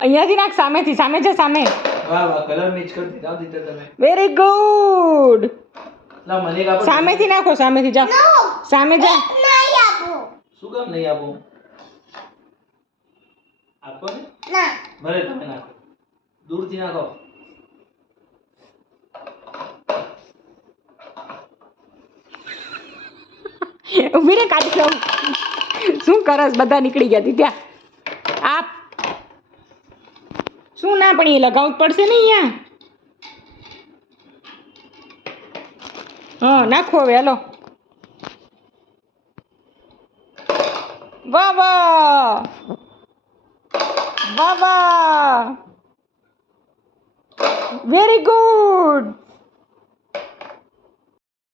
અહીંયાથી નાખ, સામેથી. સામે છે, સામે. વાહ વાહ, કલર મિક્સ કરી દીધા દીધા તમે. Very good. લા મને એક આપો. સામેથી નાખો, સામેથી. જા સામે જા. નહીં આપો. શું કામ નહીં આપો? આપો ને. ના. ભલે તમે નાખો. દૂરથી નાખો. ઊભી રે, કાઢી લઉં. શું કરસ? બધા નીકળી ગયા ત્યાં. આપ શું ના, પણ એ લગાવવું જ પડશે ને અહીંયા. હા, નાખો હવે. હાલો. વાહ વાહ, વાહ વાહ, વેરી ગુડ.